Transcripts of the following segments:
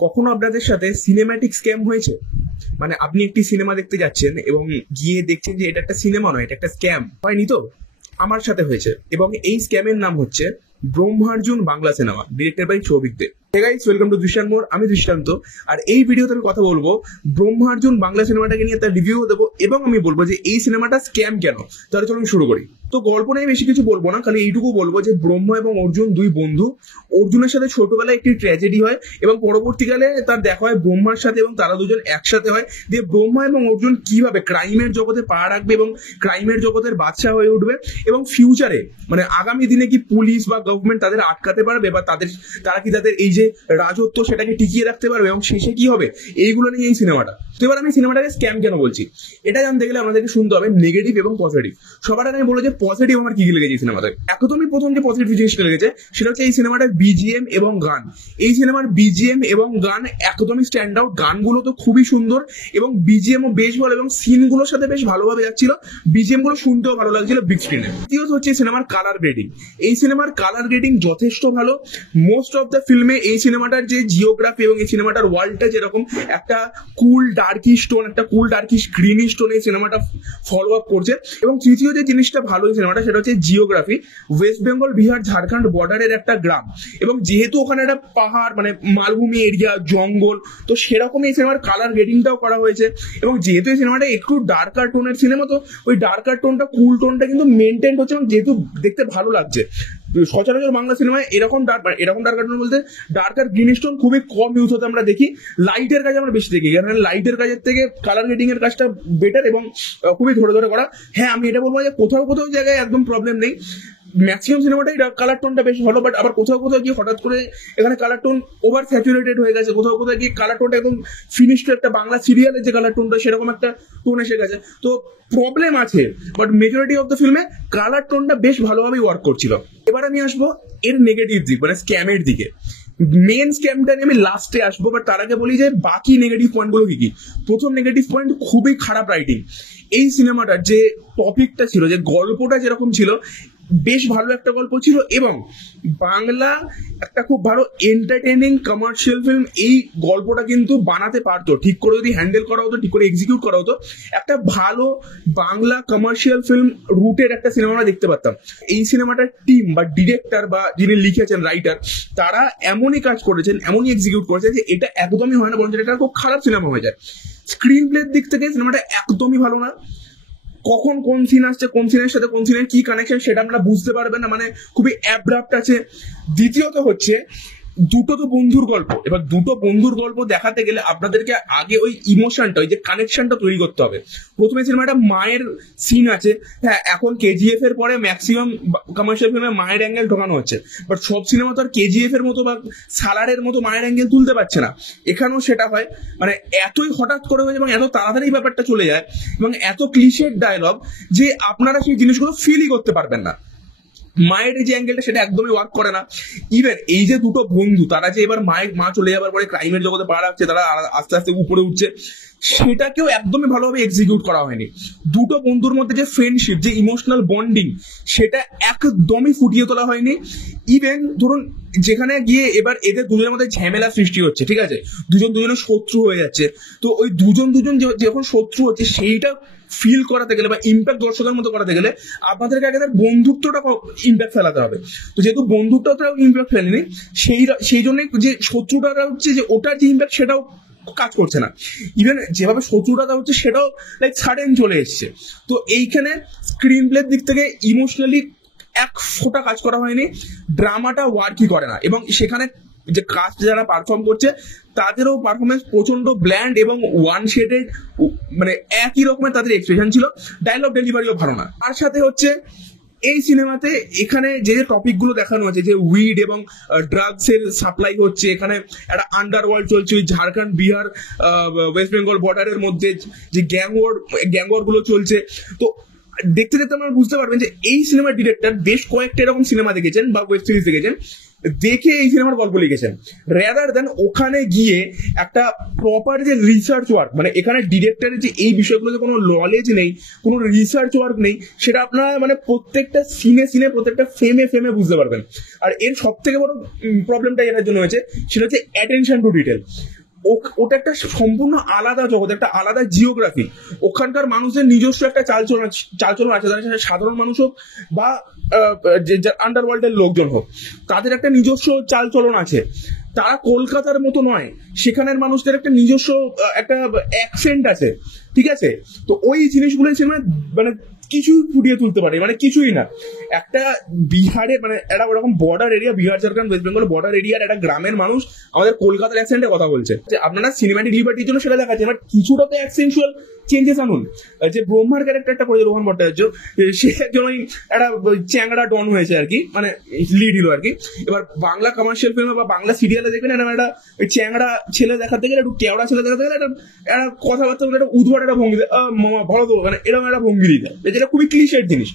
কখনো আপনাদের সাথে সিনেম্যাটিক স্ক্যাম হয়েছে? মানে আপনি একটি সিনেমা দেখতে যাচ্ছেন এবং গিয়ে দেখছেন যে এটা একটা সিনেমা নয়, এটা একটা স্ক্যাম। হয়নি তো? আমার সাথে হয়েছে, এবং এই স্ক্যামের নাম হচ্ছে Brahmarjun Bangla cinema, directed by Souvik De. Hey guys, welcome to দৃশ্যান মোর। আমি দৃষ্টান্ত, আর এই ভিডিওতে আমি কথা বলবো ব্রহ্মার্জুন বাংলা সিনেমাটাকে নিয়ে তার রিভিউ দেবো, এবং আমি বলবো যে এই সিনেমাটা স্ক্যাম কেন। তাহলে চলুন শুরু করি। তো গল্প নিয়ে বেশি কিছু বলবো না, খালি এইটুকু বলবো যে ব্রহ্মা এবং অর্জুন দুই বন্ধু। অর্জুনের সাথে ছোটবেলায় একটি ট্র্যাজেডি হয় এবং পরবর্তীকালে তার দেখা হয় ব্রহ্মার সাথে, এবং তারা দুজন একসাথে হয়। দিয়ে ব্রহ্মা এবং অর্জুন কিভাবে ক্রাইমের জগতে পা রাখবে এবং ক্রাইমের জগতের বাদশা হয়ে উঠবে, এবং ফিউচারে মানে আগামী দিনে কি পুলিশ বা গভর্নমেন্ট তাদের আটকাতে পারবে, বা তারা কি তাদের এই যে রাজত্ব সেটাকে টিকিয়ে রাখতে পারবে, এবং শেষে কি হবে, এইগুলো নিয়ে এই সিনেমাটা। তো এবার আমি সিনেমাটাকে স্ক্যাম কেন বলছি এটা জানতে গেলে আমাদেরকে শুনতে হবে নেগেটিভ এবং পজিটিভ। সবার আগে আমি বলবো যে পজিটিভ আমার কি কি লেগেছে এই সিনেমাতে। একদমই প্রথম যে পজিটিভ জিনিসটা লেগেছে সেটা হচ্ছে এই সিনেমাটার বিজিএম এবং গান। এই সিনেমার বিজিএম এবং গান একদমই স্ট্যান্ড আউট। গানগুলো তো খুবই সুন্দর এবং বিজিএমও বেশ ভালো, এবং সিনগুলোর সাথে বেশ ভালোভাবে যাচ্ছিল। বিজিএম গুলো শুনতেও ভালো লাগছিল বিগ স্ক্রিনে। দ্বিতীয়ত হচ্ছে এই সিনেমার কালার গ্রেডিং। এই সিনেমার কালার গ্রেডিং যথেষ্ট ভালো। মোস্ট অফ দ্য ফিল্মে এই সিনেমাটার যে জিওগ্রাফি এবং এই সিনেমাটার ওয়ার্ল্ডটা যেরকম একটা কুল ডার্কিশ টোন, একটা কুল ডার্কিশ গ্রিনিশ টোন এই সিনেমাটা ফলো আপ করছে। এবং তৃতীয় যে জিনিসটা ভালো এই সিনেমাটা সেটা হচ্ছে জিওগ্রাফি। ওয়েস্ট বেঙ্গল, বিহার, ঝাড়খণ্ড বর্ডারের একটা গ্রাম, এবং যেহেতু ওখানে একটা পাহাড় মানে মালভূমি এরিয়া, জঙ্গল, তো সেরকমই এই সিনেমার কালার গ্রেডিংটাও করা হয়েছে। এবং যেহেতু এই সিনেমাটা একটু ডার্কার টোনের সিনেমা, তো ওই ডার্কার টোনটা, কুল টোনটা কিন্তু মেনটেন হচ্ছে, এবং যেহেতু দেখতে ভালো লাগছে। সচরাচর বাংলা সিনেমায় এরকম ডার্কার টোন বলতে ডার্কার গ্রিনিশ টোন খুবই কম ইউজ হতে আমরা দেখি। লাইটের কাজে আমরা বেশি দেখি, কারণ লাইটের কাজের থেকে কালার গ্রেডিং এর কাজটা বেটার এবং খুবই ধরে ধরে করা। হ্যাঁ, আমি এটা বলবো যে কোথাও কোথাও জায়গায় একদম প্রবলেম নেই, ম্যাক্সিমাম সিনেমাটাই কালার টোনটা বেশ ভালো। বাট আবার কোথাও কোথাও গিয়ে হঠাৎ করে এখানে কালার টোন ওভার স্যাচুরেটেড হয়ে গেছে, কোথাও কোথাও গিয়ে কালার টোনটা একদম ফিনিশড একটা বাংলা সিরিয়ালের যে কালার টোনটা সেরকম একটা টোন এসে গেছে। তো প্রবলেম আছে, বাট মেজরিটি অফ দ্য ফিল্মে কালার টোনটা বেশ ভালোভাবেই ওয়ার্ক করছিল। এবার আমি আসবো এর নেগেটিভ দিক, মানে স্ক্যামের দিকে। মেন স্ক্যামটা নিয়ে আমি লাস্টে আসবো, বাট তার আগে বলি যে বাকি নেগেটিভ পয়েন্টগুলো কি কি। প্রথম নেগেটিভ পয়েন্ট, খুবই খারাপ রাইটিং। এই সিনেমাটার যে টপিকটা ছিল, যে গল্পটা যেরকম ছিল, বেশ ভালো একটা গল্প ছিল, এবং বাংলা একটা খুব ভালো এন্টারটেইনিং কমার্শিয়াল ফিল্ম এই গল্পটা কিন্তু বানাতে পারতো, ঠিক করে যদি হ্যান্ডেল করা হতো, ঠিক করে এক্সিকিউট করা হতো, একটা ভালো বাংলা কমার্শিয়াল ফিল্ম রুটের একটা সিনেমা আমরা দেখতে পারতাম। এই সিনেমাটার টিম বা ডিরেক্টর বা যিনি লিখেছেন, রাইটার, তারা এমনই কাজ করেছেন, এমনই এক্সিকিউট করেছেন যে এটা একদমই হয় না, বরঞ্চ এটা খুব খারাপ সিনেমা হয়ে যায়। স্ক্রিন প্লের দিক থেকে সিনেমাটা একদমই ভালো না। কখন কোন সিন আসছে, কোন সিনের সাথে কোন সিনের কি কানেকশন সেটা আমরা বুঝতে পারবেন না, মানে খুবই অ্যাব্রাপ্ট আছে। দ্বিতীয়ত হচ্ছে দুটো তো বন্ধুর গল্প, এবার দুটো বন্ধুর গল্প দেখাতে গেলে আপনাদেরকে আগে ওই ইমোশনটা, ওই যে কানেকশনটা তৈরি করতে হবে। প্রথমে সিনেমাটা মায়ের সিন আছে। হ্যাঁ, এখন কেজিএফ এর পরে ম্যাক্সিমাম কমার্শিয়াল ফিল্মে মায়ের অ্যাঙ্গেল ঢোকানো হচ্ছে, বাট সব সিনেমা তো আর কেজিএফ এর মতো বা সালারের মতো মায়ের অ্যাঙ্গেল তুলতে পারছে না। এখানেও সেটা হয়, মানে এতই হঠাৎ করে হয়েছে এবং এত তাড়াতাড়ি ব্যাপারটা চলে যায়, এবং এত ক্লিশেড ডায়লগ যে আপনারা সেই জিনিসগুলো ফিলই করতে পারবেন না। মায়ের যে অ্যাঙ্গেলটা সেটা একদমই ওয়ার্ক করে না। ইভেন এই যে দুটো বন্ধু, তারা যে এবার মা চলে যাবার পরে ক্রাইমের জগতে পা রাখছে, তারা আস্তে আস্তে উপরে উঠছে, সেটাকেও একদমই ভালোভাবে এক্সিকিউট করা হয়নি। দুটো বন্ধুর মধ্যে যে ফ্রেন্ডশিপ, যে ইমোশনাল বন্ডিং, সেটা একদমই ফুটিয়ে তোলা হয়নি। ইভেন ধরুন যেখানে গিয়ে এবার এদের দুজনের মধ্যে ঝামেলা সৃষ্টি হচ্ছে, ঠিক আছে, দুজনের শত্রু হয়ে যাচ্ছে, তো ওই দুজন যখন শত্রু হচ্ছে সেইটা ফিল করাতে গেলে বা ইম্প্যাক্ট দর্শকের মতো করাতে গেলে আপনাদেরকে আগে তার বন্ধুত্বটা ইম্প্যাক্ট ফেলাতে হবে। তো যেহেতু বন্ধুত্বটা ইম্প্যাক্ট ফেলেনি, সেই জন্য যে শত্রুটা হচ্ছে, যে ওটার যে ইম্প্যাক্ট সেটাও কাজ করছে না। ইভেন যেভাবে শত্রুটা হচ্ছে সেটাও লাইক সাডেন চলে এসছে। তো এইখানে স্ক্রিন প্লের দিক থেকে ইমোশনালি এক ফোঁটা কাজ করা হয়নি, ড্রামাটা ওয়ার্কই করে না, এবং সেখানে যে কাস্ট যারা পারফর্ম করছে তাদেরও পারফরমেন্স প্রচন্ড ব্ল্যান্ড এবং ওয়ান শেডেড, মানে একই রকমের তাদের এক্সপ্রেশন ছিল। ডায়লগ ডেলিভারিও ভালো না। আর সাথে হচ্ছে এই সিনেমাতে এখানে যে টপিকগুলো দেখানো আছে, যে উইড এবং ড্রাগস এর সাপ্লাই হচ্ছে, এখানে একটা আন্ডারওয়ার্ল্ড চলছে ওই ঝাড়খণ্ড, বিহার, ওয়েস্ট বেঙ্গল বর্ডারের মধ্যে যে গ্যাংওয়ার গুলো চলছে। তো দেখতে দেখতে আপনারা বুঝতে পারবেন যে এই সিনেমার ডিরেক্টর বেশ কয়েকটা এরকম সিনেমা দেখেছেন বা ওয়েব সিরিজ দেখেছেন, দেখে এই সিনেমার গল্প লিখেছেন, রেদার দেন ওখানে গিয়ে একটা প্রপার যে রিসার্চ ওয়ার্ক, মানে এখানে ডিরেক্টরের যে এই বিষয়গুলোতে কোনো নলেজ নেই, কোনো রিসার্চ ওয়ার্ক নেই, সেটা আপনারা মানে প্রত্যেকটা সিনে প্রত্যেকটা ফ্রেমে বুঝতে পারবেন। আর এর সব থেকে বড় প্রবলেমটা এটার জন্য হয়েছে, সেটা হচ্ছে অ্যাটেনশন টু ডিটেল। ওটা একটা সম্পূর্ণ আলাদা জগৎ, একটা আলাদা জিওগ্রাফি। ওখানকার মানুষের নিজস্ব একটা চালচলন আছে, তাদের সাধারণ মানুষ হোক বা আন্ডারওয়ার্ল্ডের লোকজন হোক, তাদের একটা নিজস্ব চালচলন আছে। তারা কলকাতার মতো নয়, সেখানের মানুষদের একটা নিজস্ব একটা অ্যাকসেন্ট আছে, ঠিক আছে? তো ওই জিনিসগুলো মানে কিছুই ফুটিয়ে তুলতে পারে, মানে কিছুই না। একটা বিহারের মানে একটা ওরকম border area, Bihar Jharkhand West Bengal border এরিয়ার একটা গ্রামের মানুষ আমাদের কলকাতার অ্যাকসেন্টে কথা বলছে, যে আপনারা সিনেমাটিক লিবার্টির জন্য সেটা দেখাচ্ছে, বাট কিছুটা তো অ্যাকসেন্সুয়াল চেঞ্জেস আনুন। যে ব্রহ্মার ক্যারেক্টারটা করেছে রোহন ভট্টাচার্য, সে একজন ওই একটা চ্যাংড়া ডন হয়েছে আর কি, মানে লিড হিরো আর কি। এবার বাংলা কমার্শিয়াল ফিল্মে বা বাংলা সিরিয়ালে দেখবেন এরকম একটা চ্যাংড়া ছেলে দেখাতে গেলে, একটু কেওড়া ছেলে দেখাতে গেলে একটা কথাবার্তা একটা উদ্ভট একটা ভঙ্গি দেয়, ভালো তো মানে এরকম একটা ভঙ্গি দিতে, যেটা খুবই ক্লিশের জিনিস।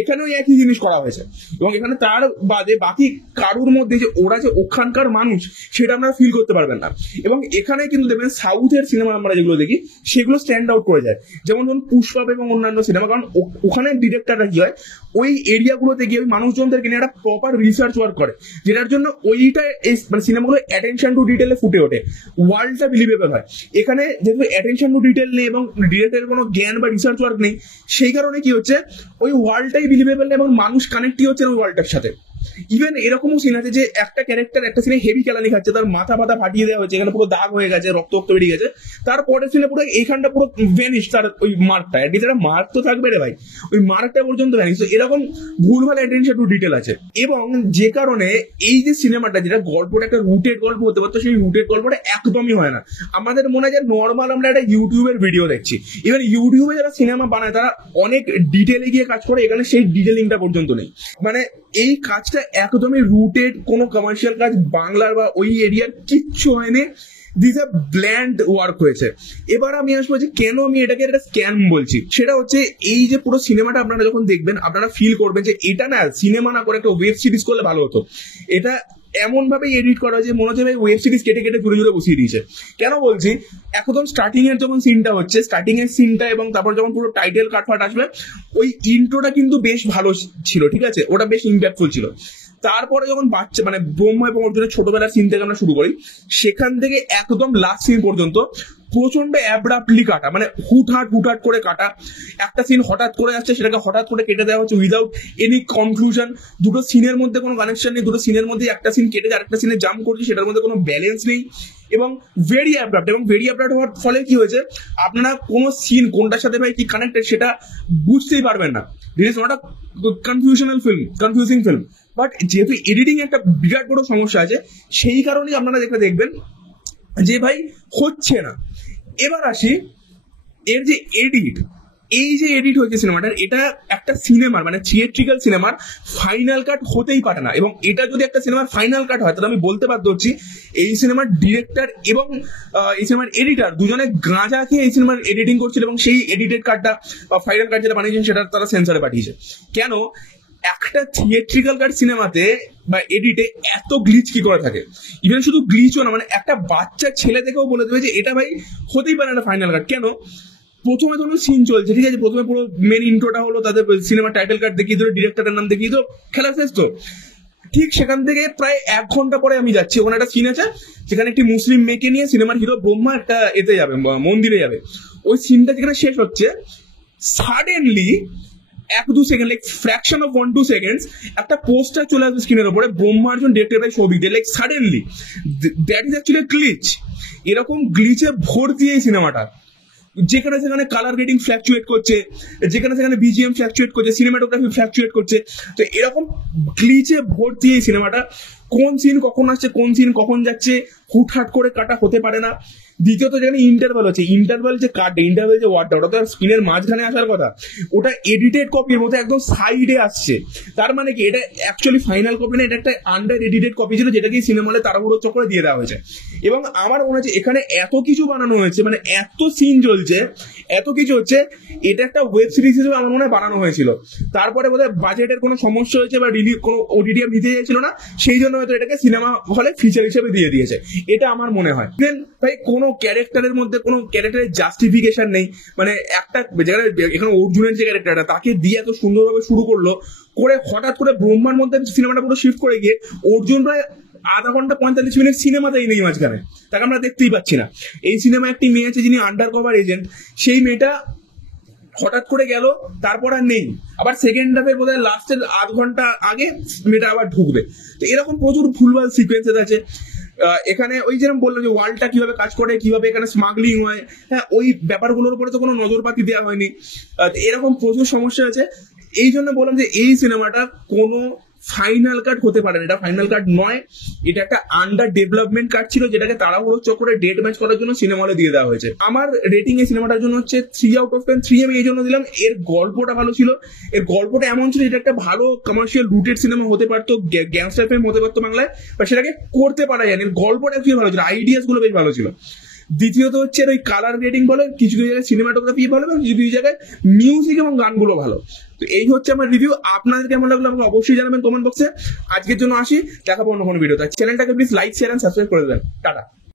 এখানেও একই জিনিস করা হয়েছে, এবং এখানে তার বাদে বাকি কারুর মধ্যে যে ওরা যে ওখানকার মানুষ, সেটা আমরা ফিল করতে পারবেন না। এবং এখানে কিন্তু দেখবেন সাউথের সিনেমা আমরা যেগুলো দেখি সেগুলো স্ট্যান্ড আউট করে যায়, যেমন ধরুন পুষ্পা এবং অন্যান্য সিনেমা। কারণ ওখানে ডিরেক্টররা কি হয়, ওই এরিয়াগুলোতে গিয়ে ওই মানুষজনদেরকে নিয়ে একটা প্রপার রিসার্চ ওয়ার্ক করে, যেটার জন্য ওইটা এই মানে সিনেমাগুলো অ্যাটেনশন টু ডিটেলে ফুটে ওঠে, ওয়ার্ল্ডটা বিলিভেবল হয়। এখানে যেহেতু অ্যাটেনশন টু ডিটেল নেই এবং ডিরেক্টরের কোনো জ্ঞান বা রিসার্চ ওয়ার্ক নেই, সেই কারণে কি হচ্ছে, ওই ওয়ার্ল্ডটাই বিলিভেবল এবং মানুষ কানেক্টই হচ্ছে ওই ওয়ার্ল্ডটার সাথে। ইভেন এরকমও সিন আছে যে একটা ক্যারেক্টার একটা সিনে হেভি কেলানি খাচ্ছে, তার মাথা ফাটিয়ে দেওয়া হয়েছে, এখানে পুরো দাগ হয়ে গেছে, রক্ত বেরিয়ে গেছে, তারপরে সিনে পুরো এইখানটা পুরো ভ্যানিশ, তার ওই মার্কটা অ্যাটলিস্ট একটা মার্ক তো থাকবে রে ভাই, ওই মার্কটা পর্যন্ত ভ্যানিশ। তো এরকম ভুলভাল অ্যাটেনশন টু ডিটেল আছে, এবং যে কারণে এই যে সিনেমাটা, যেটা গল্পটা একটা রুটেড গল্প হতে পারতো, সেই রুটেড গল্পটা একদমই হয় না। আমাদের মনে হয় যে নর্মাল আমরা একটা ইউটিউবের ভিডিও দেখছি। ইভেন ইউটিউবে যারা সিনেমা বানায় তারা অনেক ডিটেলে গিয়ে কাজ করে, এখানে সেই ডিটেলিংটা পর্যন্ত নেই। মানে এই কাজটা একদমই রুটেড, কোনো কমার্শিয়াল কাজ বাংলার বা ওই এরিয়ার কিচ্ছু হয়নি, দিস আ ব্ল্যান্ড ওয়ার্ক হয়েছে। এবার আমি আসবো যে কেন আমি এটাকে একটা স্ক্যাম বলছি। সেটা হচ্ছে এই যে পুরো সিনেমাটা আপনারা যখন দেখবেন, আপনারা ফিল করবেন যে এটা না সিনেমা না করে একটা ওয়েব সিরিজ করলে ভালো হতো। এটা এমন ভাবে এডিট করা যে মনে হচ্ছে ওয়েব সিরিজ কেটে জুড়ে বসিয়ে দিয়েছে। কেন বলছি, একদম স্টার্টিং এর যখন সিনটা হচ্ছে, স্টার্টিং এর সিনটা এবং তারপর যখন পুরো টাইটেল কাটফাট আসবে, ওই ইন্ট্রোটা কিন্তু বেশ ভালো ছিল, ঠিক আছে, ওটা বেশ ইম্প্যাক্টফুল ছিল। তারপরে যখন বাচ্চা মানে ব্রহ্মা এবং অর্জুনের ছোটবেলার সিন থেকে আমরা শুরু করি, সেখান থেকে একদম লাস্ট সিন পর্যন্ত প্রচন্ড অ্যাব্রাপ্টলি কাটা, মানে হুটহাট করে কাটা। একটা সিন হঠাৎ করে আসছে, সেটাকে হঠাৎ করে কেটে দেওয়া হচ্ছে উইদাউট এনি কনক্লুশন। দুটো সিনের মধ্যে কোনো কানেকশন নেই, দুটো সিনের মধ্যে একটা সিন কেটে আরেকটা সিনে জাম্প করছে, সেটার মধ্যে কোনো ব্যালেন্স নেই, এবং ভেরি অ্যাব্রাপ্ট হওয়ার ফলে কি হয়েছে, আপনারা কোনো সিন কোনটার সাথে ভাই কি কানেক্টেড সেটা বুঝতেই পারবেন না। This is not a confusing film. But যেহেতু এডিটিং একটা বিরাট বড় সমস্যা আছে, সেই কারণেই আপনারা দেখবেন যে ভাই হচ্ছে না। এবার আসি এর যে এডিট, এই যে এডিট হয়েছে সিনেমাটার, এটা একটা সিনেমার মানে থিয়েট্রিক্যাল সিনেমার ফাইনাল কাট হতেই পারে না। এবং এটা যদি একটা সিনেমার ফাইনাল কাট হয়, তাহলে আমি বলতে বাধ্য হচ্ছি এই সিনেমার ডিরেক্টর এবং এই সিনেমার এডিটার দুজনে গাঁজা খেয়ে এই সিনেমার এডিটিং করছিল, এবং সেই এডিটেড কাটটা বা ফাইনাল কাট যেটা বানিয়েছেন সেটা তারা সেন্সরে পাঠিয়েছে। কেন একটা থিয়েট্রিক্যাল কাট সিনেমাতে বা এডিটে এত গ্লিচ কি করে থাকে? ইভেন শুধু গ্লিচও না, মানে একটা বাচ্চা ছেলে দেখেও বলে দেবে যে এটা ভাই হতেই পারে না ফাইনাল কাট। কেন? প্রথমে ধরুন সিন চলছে, ঠিক আছে, প্রথমে পুরো মেন ইন্ট্রোটা হলো, তাদের সিনেমা টাইটেল কার্ড দেখিয়ে দিল, ডিরেক্টরের নাম দেখিয়ে দিল, খেলা শেষ তো। ঠিক সেখান থেকে প্রায় 1 ঘন্টা পরে আমি যাচ্ছি, ওখানে একটা সিন আছে যেখানে একটি মুসলিম মেয়েকে নিয়ে সিনেমার হিরো ব্রহ্মা একটা এতে যাবে, মন্দিরে যাবে। ওই সিনটা যেখানে শেষ হচ্ছে, suddenly 1-2 second, like fraction of 1-2 seconds একটা পোস্টার চলে আসবে স্ক্রিনের উপরে, Brahmarjun directed by Souvik De, like suddenly. That is actually glitch. এরকম গ্লিচে ভর্তি এই সিনেমাটা, যেখানে সেখানে কালার গ্রেডিং ফ্ল্যাকচুয়েট করছে, যেখানে সেখানে বিজিএম ফ্ল্যাকচুয়েট করছে, সিনেমাটোগ্রাফি ফ্ল্যাকচুয়েট করছে। তো এরকম গ্লিচে ভর্তি এই সিনেমাটা। কোন সিন কখন আসছে, কোন সিন কখন যাচ্ছে, হুটহাট করে কাটা হতে পারে না। দ্বিতীয়ত যেখানে ইন্টারভ্যাল হচ্ছে, ইন্টারভ্যাল যে কাটে, ইন্টারভ্যাল যে ওয়ার্ডটা, ওটা তো স্ক্রিনের মাঝখানে আসার কথা, ওটা এডিটেড কপির মতো একদম সাইডে আসছে। তার মানে কি, এটা অ্যাকচুয়ালি ফাইনাল কপি না, এটা একটা আন্ডার এডিটেড কপি ছিল, যেটাকে সিনেমা হলে তাড়াহুড়ো চক্করে দিয়ে দেওয়া হয়েছে। এবং আমার মনে হচ্ছে এখানে এত কিছু বানানো হয়েছে, মানে এত সিন চলছে, এত কিছু হচ্ছে, এটা একটা ওয়েব সিরিজ হিসেবে আমার মনে হয় বানানো হয়েছিল। তারপরে বোধহয় বাজেটের কোনো সমস্যা হয়েছে বা রিলিজ কোনো ওটিটি নিতে চাইছিল না, সেই জন্য হয়তো এটাকে সিনেমা হলে ফিচার হিসেবে দিয়ে দিয়েছে, এটা আমার মনে হয়। দেন ভাই কোনো ক্যারেক্টারের মধ্যে কোনো ক্যারেক্টারের জাস্টিফিকেশন নেই, মানে একটা যেখানে এখানে অর্জুনের যে ক্যারেক্টারটা তাকে দিয়ে এত সুন্দরভাবে শুরু করলো, করে হঠাৎ করে ব্রহ্মার মধ্যে সিনেমাটা পুরো শিফট করে গিয়ে অর্জুন প্রায় আধা ঘন্টা 45 মিনিট সিনেমাতেই নেই মাঝখানে, তাকে আমরা দেখতেই পাচ্ছি না। এই সিনেমায় একটি মেয়ে আছে যিনি আন্ডার কভার এজেন্ট, সেই মেয়েটা হঠাৎ করে গেল, তারপর আর নেই, আবার সেকেন্ড হাফের বোধহয় লাস্টের আধ ঘন্টা আগে মেয়েটা আবার ঢুকবে। তো এরকম প্রচুর ভুলভাল সিকোয়েন্সেস আছে এখানে। ওই যেরকম বললো যে ওয়ার্ল্ডটা কিভাবে কাজ করে, কিভাবে এখানে স্মাগলিং হয়, হ্যাঁ ওই ব্যাপারগুলোর উপরে তো কোনো নজরপাতি দেওয়া হয়নি। এরকম প্রচুর সমস্যা আছে। এই জন্য বললাম যে এই সিনেমাটা কোনো ফাইনাল কাট হতে পারে না, এটা ফাইনাল কাট নয়, এটা একটা আন্ডার ডেভেলপমেন্ট কাট ছিল, যেটাকে তাড়াহুড়ো চক্করে ডেট ম্যাচ করার জন্য সিনেমা হলে দিয়ে দেওয়া হয়েছে। আমার রেটিং এই সিনেমাটার জন্য হচ্ছে 3/10। 3 আমি এই জন্য দিলাম, এর গল্পটা ভালো ছিল, এর গল্পটা এমন ছিল যেটা একটা ভালো কমার্শিয়াল রুটেড সিনেমা হতে পারতো, গ্যাংস্টার ফিল্ম হতে পারতো বাংলায়, বা সেটাকে করতে পারা যায়। এর গল্পটা কি ভালো ছিল, আইডিয়াস গুলো বেশ ভালো ছিল। দ্বিতীয়ত হচ্ছে ওই কালার গ্রেডিং বলো, কিছু কিছু জায়গায় সিনেমাটোগ্রাফি ভালো, এবং কিছু কিছু জায়গায় মিউজিক এবং গানগুলো ভালো। তো এই হচ্ছে আমার রিভিউ। আপনাদের কেমন লাগলো আমাকে অবশ্যই জানাবেন কমেন্ট বক্সে। আজকের জন্য আসি, দেখাবো অন্য কোনো ভিডিওতে। চ্যানেলটাকে please like, share and subscribe করে দেবেন। টাটা।